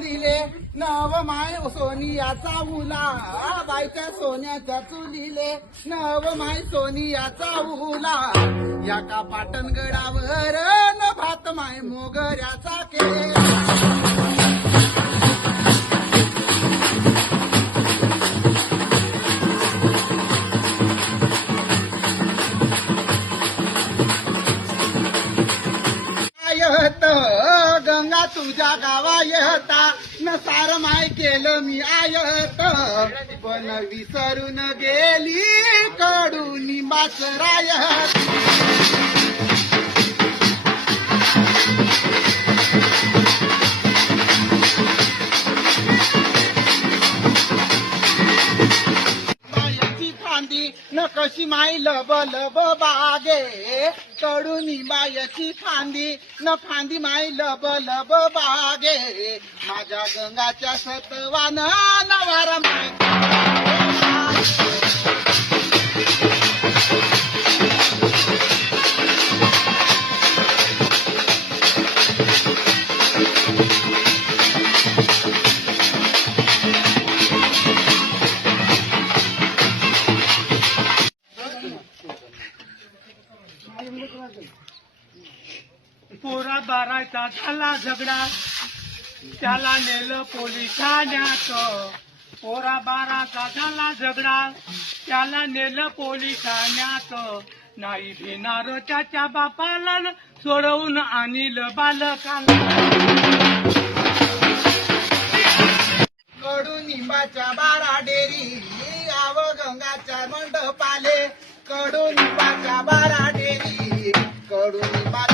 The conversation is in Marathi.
चुलीले नव माय सोनियाचा मुला बायच्या सोन्याच्या चुलीले नव माय सोनियाचा उला या का पाटणगडावर न भात माय मोगऱ्याचा केला येत गंगा तुझ्या गावा येता न सार माय केलं मी आयत पण विसरून गेली कडून बाचरायत न कशी माई लब लब बागे कडूनी बायची फांदी न फांदी माई लब लब बागे माझ्या गंगाच्या सतवान नवारा माय पोरा बाराचा झाला झगडा त्याला नेलं पोलीस ठाण्यात पोरा बाराचा झाला झगडा त्याला नेलं पोलीस ठाण्यात नाही भिनार त्याच्या बापाला सोडवून आणील बालकाला कडू निंबाच्या बारा डेरी आव गंगाच्या मंडपाले कडू निंबाच्या बारा डेरी कडू निंबा